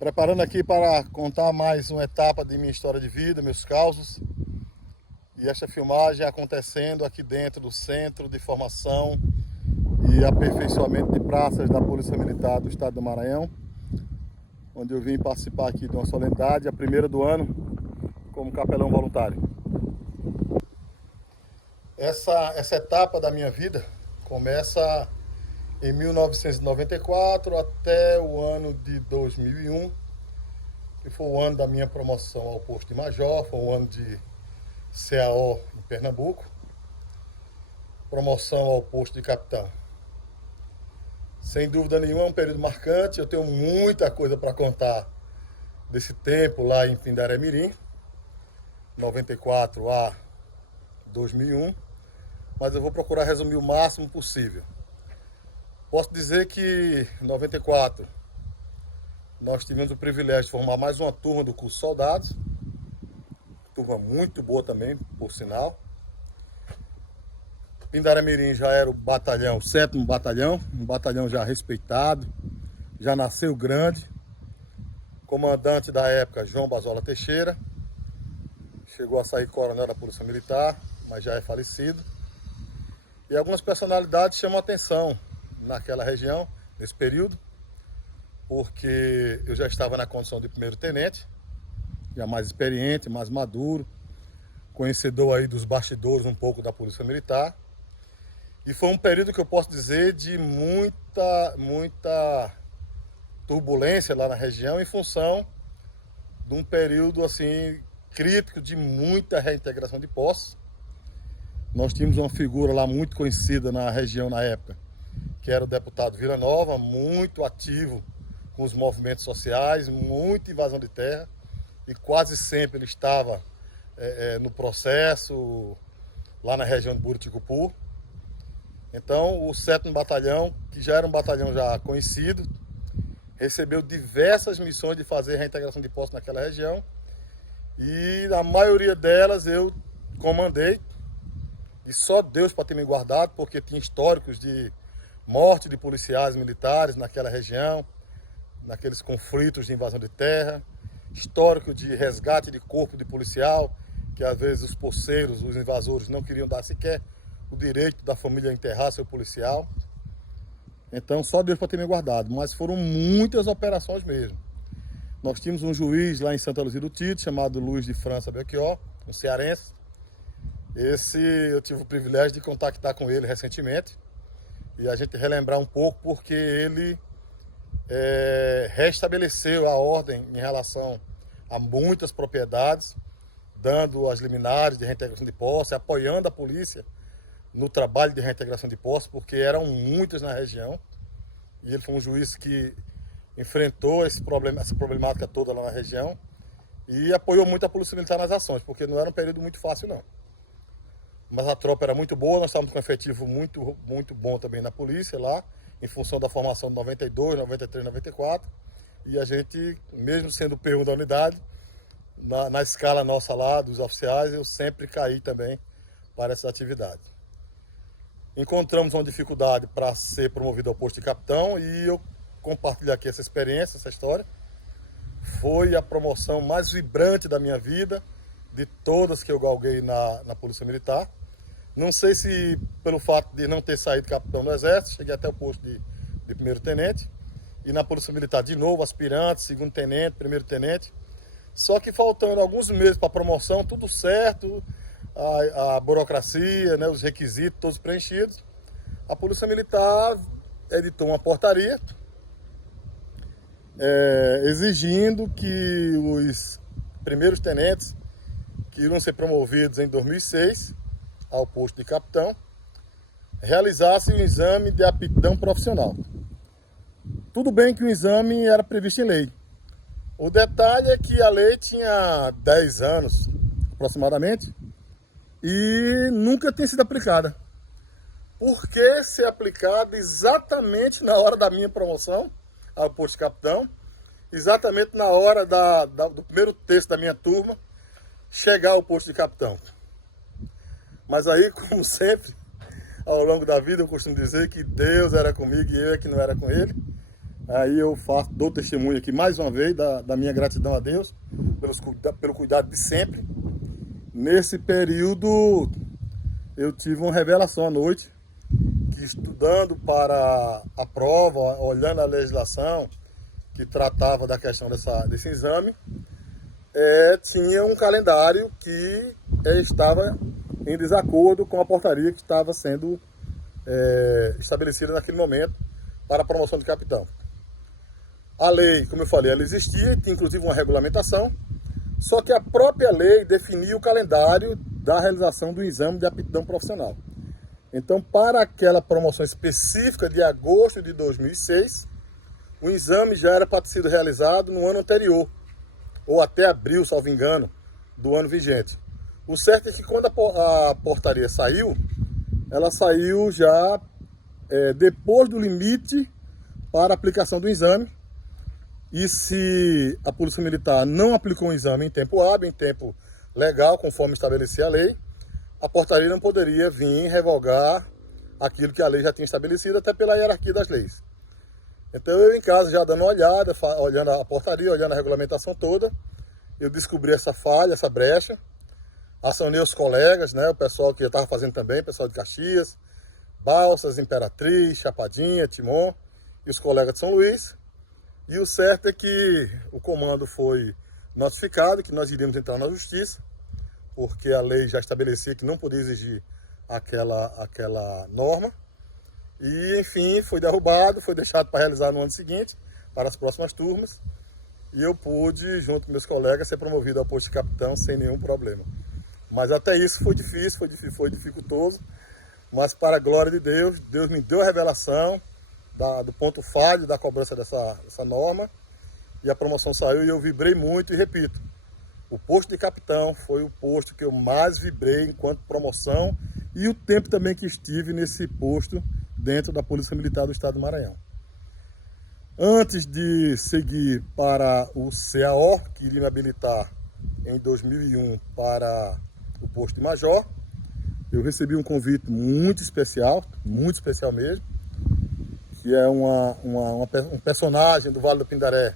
Preparando aqui para contar mais uma etapa de minha história de vida, meus causos. E esta filmagem acontecendo aqui dentro do Centro de Formação e Aperfeiçoamento de Praças da Polícia Militar do Estado do Maranhão, onde eu vim participar aqui de uma solenidade, a primeira do ano, como capelão voluntário. Essa etapa da minha vida começa em 1994 até o ano de 2001, que foi o ano da minha promoção ao posto de major, foi o ano de CAO em Pernambuco, promoção ao posto de capitão. Sem dúvida nenhuma é um período marcante, eu tenho muita coisa para contar desse tempo lá em Pindaré-Mirim, 94 a 2001, mas eu vou procurar resumir o máximo possível. Posso dizer que em 94 nós tivemos o privilégio de formar mais uma turma do curso Soldados, turma muito boa também, por sinal. Pindaré-Mirim já era o batalhão, o 7º batalhão, um batalhão já respeitado, já nasceu grande. Comandante da época, João Basola Teixeira, chegou a sair coronel da Polícia Militar, mas já é falecido. E algumas personalidades chamam a atenção naquela região, nesse período, porque eu já estava na condição de primeiro-tenente, já mais experiente, mais maduro, conhecedor aí dos bastidores um pouco da Polícia Militar. E foi um período que eu posso dizer de muita turbulência lá na região, em função de um período assim crítico de muita reintegração de postos. Nós tínhamos uma figura lá muito conhecida na região na época, que era o deputado Vila Nova, muito ativo com os movimentos sociais, muita invasão de terra, e quase sempre ele estava no processo lá na região de Buriticupu. Então o 7º Batalhão, que já era um batalhão já conhecido, recebeu diversas missões de fazer reintegração de postos naquela região, e a maioria delas eu comandei, e só Deus para ter me guardado, porque tinha históricos de morte de policiais militares naquela região, naqueles conflitos de invasão de terra, histórico de resgate de corpo de policial, que às vezes os poceiros, os invasores não queriam dar sequer o direito da família a enterrar seu policial. Então só Deus para ter me guardado, mas foram muitas operações mesmo. Nós tínhamos um juiz lá em Santa Luzia do Tito, chamado Luiz de França Belchior, um cearense. Esse eu tive o privilégio de contactar com ele recentemente, e a gente relembrar um pouco, porque ele restabeleceu a ordem em relação a muitas propriedades, dando as liminares de reintegração de posse, apoiando a polícia no trabalho de reintegração de posse, porque eram muitas na região, e ele foi um juiz que enfrentou essa problemática toda lá na região e apoiou muito a Polícia Militar nas ações, porque não era um período muito fácil não. Mas a tropa era muito boa, nós estávamos com um efetivo muito bom também na polícia lá, em função da formação de 92, 93, 94. E a gente, mesmo sendo o P1 da unidade, na escala nossa lá, dos oficiais, eu sempre caí também para essas atividades. Encontramos uma dificuldade para ser promovido ao posto de capitão, e eu compartilho aqui essa experiência, essa história. Foi a promoção mais vibrante da minha vida, de todas que eu galguei na Polícia Militar. Não sei se pelo fato de não ter saído capitão do Exército, cheguei até o posto de primeiro-tenente, e na Polícia Militar de novo, aspirante, segundo-tenente, primeiro-tenente. Só que faltando alguns meses para a promoção, tudo certo, a burocracia, né, os requisitos todos preenchidos, a Polícia Militar editou uma portaria exigindo que os primeiros tenentes, que iriam ser promovidos em 2006 ao posto de capitão, realizassem o exame de aptidão profissional. Tudo bem que o exame era previsto em lei. O detalhe é que a lei tinha 10 anos, aproximadamente, e nunca tinha sido aplicada. Por que ser aplicada exatamente na hora da minha promoção ao posto de capitão, exatamente na hora do primeiro terço da minha turma, chegar ao posto de capitão? Mas aí, como sempre, ao longo da vida, eu costumo dizer que Deus era comigo e eu é que não era com ele. Aí eu dou testemunho aqui mais uma vez da minha gratidão a Deus pelo cuidado de sempre. Nesse período eu tive uma revelação à noite, que estudando para a prova, olhando a legislação que tratava da questão desse exame, tinha um calendário que estava em desacordo com a portaria que estava sendo estabelecida naquele momento para a promoção de capitão. A lei, como eu falei, ela existia, tinha inclusive uma regulamentação, só que a própria lei definia o calendário da realização do exame de aptidão profissional. Então, para aquela promoção específica de agosto de 2006, o exame já era para ter sido realizado no ano anterior, ou até abril, salvo engano, do ano vigente. O certo é que quando a portaria saiu, ela saiu já depois do limite para a aplicação do exame. E se a Polícia Militar não aplicou um exame em tempo hábil, em tempo legal, conforme estabelecia a lei, a portaria não poderia vir revogar aquilo que a lei já tinha estabelecido, até pela hierarquia das leis. Então eu em casa, já dando uma olhada, olhando a portaria, olhando a regulamentação toda, eu descobri essa falha, essa brecha, acionei os colegas, né, o pessoal que eu estava fazendo também, o pessoal de Caxias, Balsas, Imperatriz, Chapadinha, Timon e os colegas de São Luís. E o certo é que o comando foi notificado que nós iríamos entrar na justiça, porque a lei já estabelecia que não podia exigir aquela norma. E, enfim, foi derrubado, foi deixado para realizar no ano seguinte, para as próximas turmas. E eu pude, junto com meus colegas, ser promovido ao posto de capitão sem nenhum problema. Mas até isso foi difícil, foi dificultoso. Mas, para a glória de Deus, Deus me deu a revelação do ponto falho da cobrança dessa norma, e a promoção saiu e eu vibrei muito. E repito, o posto de capitão foi o posto que eu mais vibrei enquanto promoção, e o tempo também que estive nesse posto dentro da Polícia Militar do Estado do Maranhão. Antes de seguir para o CAO, que iria me habilitar em 2001 para o posto de major, eu recebi um convite muito especial mesmo, que é um personagem do Vale do Pindaré,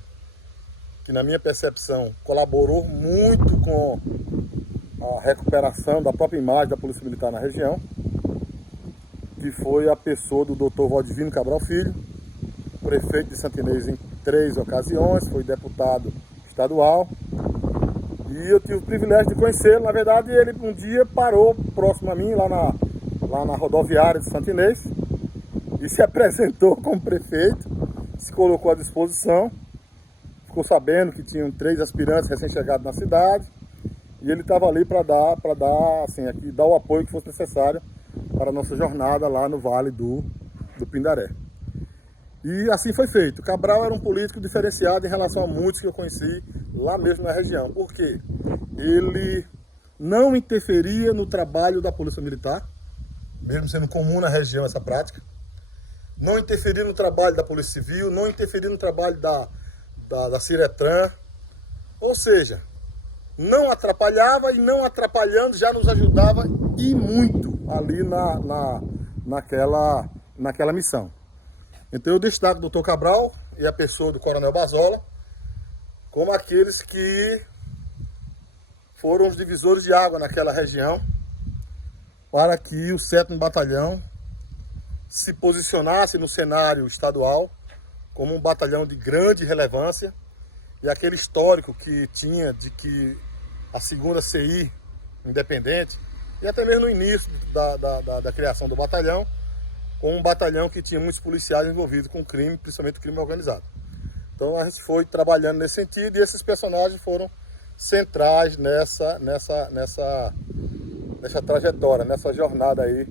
que na minha percepção colaborou muito com a recuperação da própria imagem da Polícia Militar na região, que foi a pessoa do Dr. Valdivino Cabral Filho, prefeito de Santa Inês em 3 ocasiões, foi deputado estadual, e eu tive o privilégio de conhecê-lo. Na verdade, ele um dia parou próximo a mim, lá na rodoviária de Santa Inês, e se apresentou como prefeito, se colocou à disposição, ficou sabendo que tinham 3 aspirantes recém-chegados na cidade, e ele estava ali para dar o apoio que fosse necessário para a nossa jornada lá no Vale do Pindaré. E assim foi feito. Cabral era um político diferenciado em relação a muitos que eu conheci lá mesmo na região. Por quê? Ele não interferia no trabalho da Polícia Militar, mesmo sendo comum na região essa prática. Não interferia no trabalho da Polícia Civil, não interferia no trabalho da Ciretran. Ou seja, não atrapalhava, e não atrapalhando já nos ajudava e muito ali naquela missão. Então eu destaco o Dr. Cabral e a pessoa do Coronel Basola como aqueles que foram os divisores de água naquela região para que o 7º Batalhão se posicionasse no cenário estadual como um batalhão de grande relevância, e aquele histórico que tinha de que a 2ª CI independente, e até mesmo no início da criação do batalhão, com um batalhão que tinha muitos policiais envolvidos com crime, principalmente o crime organizado. Então a gente foi trabalhando nesse sentido, e esses personagens foram centrais nessa trajetória, nessa jornada aí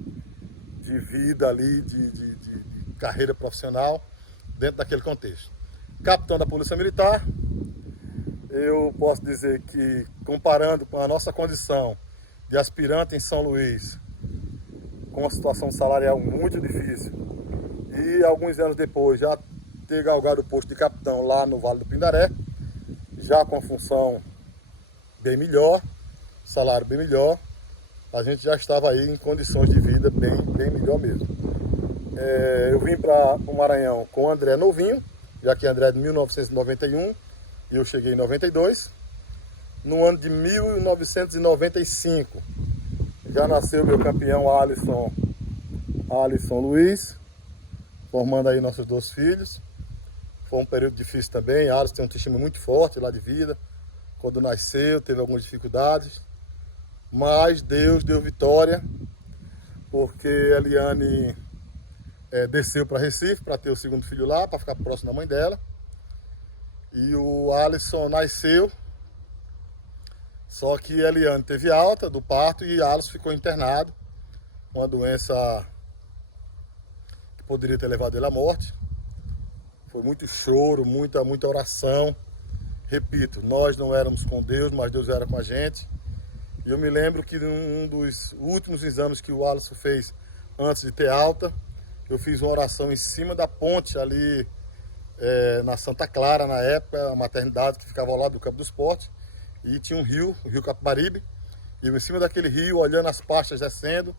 de vida ali, de carreira profissional dentro daquele contexto. Capitão da Polícia Militar, eu posso dizer que, comparando com a nossa condição de aspirante em São Luís, com uma situação salarial muito difícil, e alguns anos depois já ter galgado o posto de capitão lá no Vale do Pindaré, já com a função bem melhor, salário bem melhor, a gente já estava aí em condições de vida bem melhor mesmo. Eu vim para o Maranhão com o André novinho, já que André é de 1991 e eu cheguei em 92. No ano de 1995, já nasceu meu campeão Alisson Luiz, formando aí nossos 2 filhos. Foi um período difícil também. Alisson tem um testemunho muito forte lá de vida. Quando nasceu, teve algumas dificuldades, mas Deus deu vitória, porque Eliane desceu para Recife para ter o 2º filho lá, para ficar próximo da mãe dela. E o Alisson nasceu, só que Eliane teve alta do parto e Alisson ficou internado, uma doença que poderia ter levado ele à morte. Foi muito choro, muita oração. Repito, nós não éramos com Deus, mas Deus era com a gente. E eu me lembro que num dos últimos exames que o Alisson fez antes de ter alta, eu fiz uma oração em cima da ponte ali na Santa Clara, na época, a maternidade que ficava ao lado do Campo do Esporte. E tinha um rio, o Rio Capibaribe. E eu, em cima daquele rio, olhando as pastas descendo,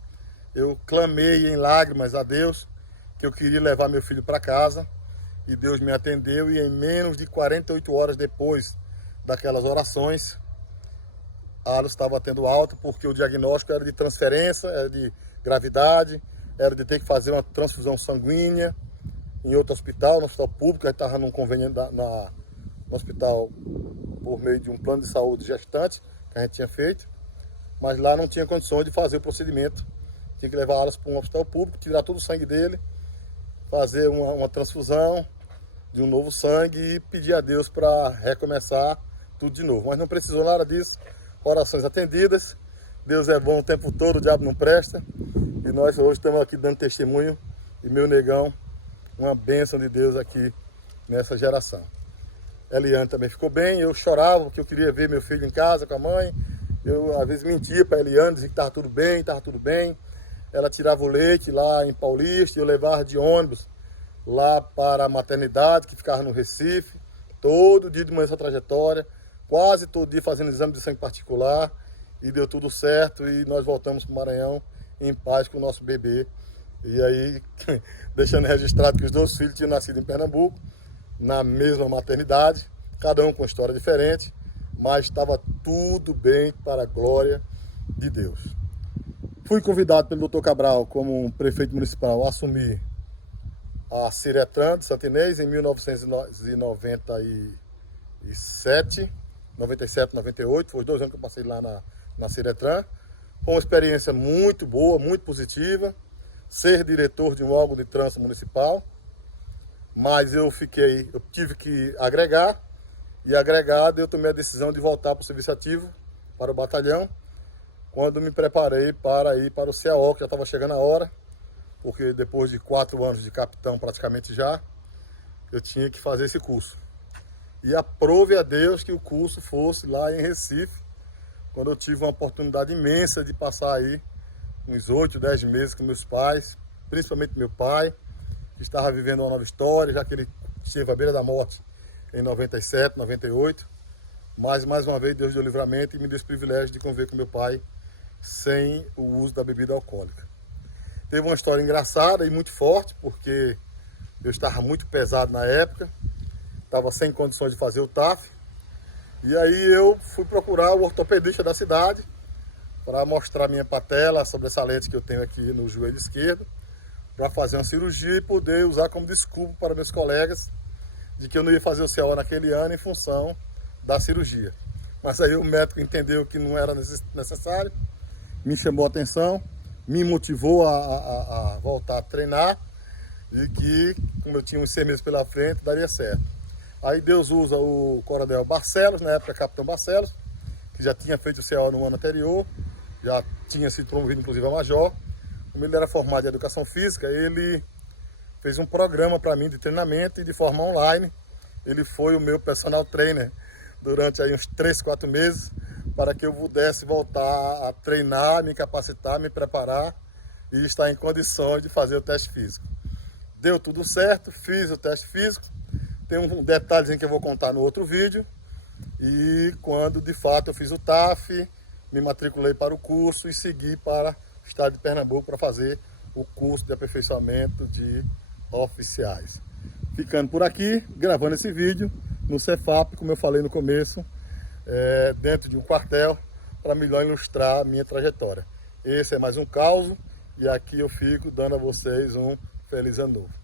eu clamei em lágrimas a Deus que eu queria levar meu filho para casa. E Deus me atendeu, e em menos de 48 horas depois daquelas orações, Alisson estava tendo alta, porque o diagnóstico era de transferência, era de gravidade, era de ter que fazer uma transfusão sanguínea em outro hospital, no hospital público. A gente estava num convênio no hospital por meio de um plano de saúde gestante que a gente tinha feito, mas lá não tinha condições de fazer o procedimento. Tinha que levar Alisson para um hospital público, tirar todo o sangue dele, fazer uma transfusão de um novo sangue e pedir a Deus para recomeçar tudo de novo. Mas não precisou nada disso, orações atendidas, Deus é bom o tempo todo, o diabo não presta. E nós hoje estamos aqui dando testemunho, e meu negão, uma bênção de Deus aqui nessa geração. Eliane também ficou bem, eu chorava porque eu queria ver meu filho em casa com a mãe. Eu às vezes mentia para Eliane, dizia que estava tudo bem. Ela tirava o leite lá em Paulista e eu levava de ônibus lá para a maternidade, que ficava no Recife, todo dia de manhã essa trajetória, quase todo dia fazendo exame de sangue particular, e deu tudo certo, e nós voltamos para o Maranhão em paz com o nosso bebê. E aí, deixando registrado que os 2 filhos tinham nascido em Pernambuco, na mesma maternidade, cada um com história diferente, mas estava tudo bem para a glória de Deus. Fui convidado pelo Dr. Cabral, como prefeito municipal, a assumir a Ciretran de Santa Inês em 1997, 98, foi os 2 anos que eu passei lá na Ciretran. Foi uma experiência muito boa, muito positiva, ser diretor de um órgão de trânsito municipal, mas eu tive que agregar, e agregado eu tomei a decisão de voltar para o serviço ativo, para o batalhão, quando me preparei para ir para o CAO, que já estava chegando a hora, porque depois de 4 anos de capitão praticamente já, eu tinha que fazer esse curso. E aprove a Deus que o curso fosse lá em Recife, quando eu tive uma oportunidade imensa de passar aí uns 8, 10 meses com meus pais, principalmente meu pai, que estava vivendo uma nova história, já que ele esteve à beira da morte em 97, 98. Mas, mais uma vez, Deus deu livramento e me deu esse privilégio de conviver com meu pai sem o uso da bebida alcoólica. Teve uma história engraçada e muito forte, porque eu estava muito pesado na época, estava sem condições de fazer o TAF, e aí eu fui procurar o ortopedista da cidade para mostrar minha patela sobressalente que eu tenho aqui no joelho esquerdo, para fazer uma cirurgia e poder usar como desculpa para meus colegas de que eu não ia fazer o CO naquele ano em função da cirurgia. Mas aí o médico entendeu que não era necessário, me chamou a atenção, me motivou a voltar a treinar, e que, como eu tinha uns 6 meses pela frente, daria certo. Aí Deus usa o coronel Barcelos, na época capitão Barcelos, que já tinha feito o CO no ano anterior, já tinha sido promovido inclusive a major. Como ele era formado em educação física, ele fez um programa para mim de treinamento e de forma online. Ele foi o meu personal trainer durante aí uns 3, 4 meses, para que eu pudesse voltar a treinar, me capacitar, me preparar e estar em condições de fazer o teste físico. Deu tudo certo, fiz o teste físico. Tem um detalhezinho que eu vou contar no outro vídeo. E quando de fato eu fiz o TAF, me matriculei para o curso e segui para o estado de Pernambuco para fazer o curso de aperfeiçoamento de oficiais. ficando por aqui, gravando esse vídeo no Cefap, como eu falei no começo, dentro de um quartel, para melhor ilustrar a minha trajetória. Esse é mais um caos e aqui eu fico dando a vocês um feliz ano novo.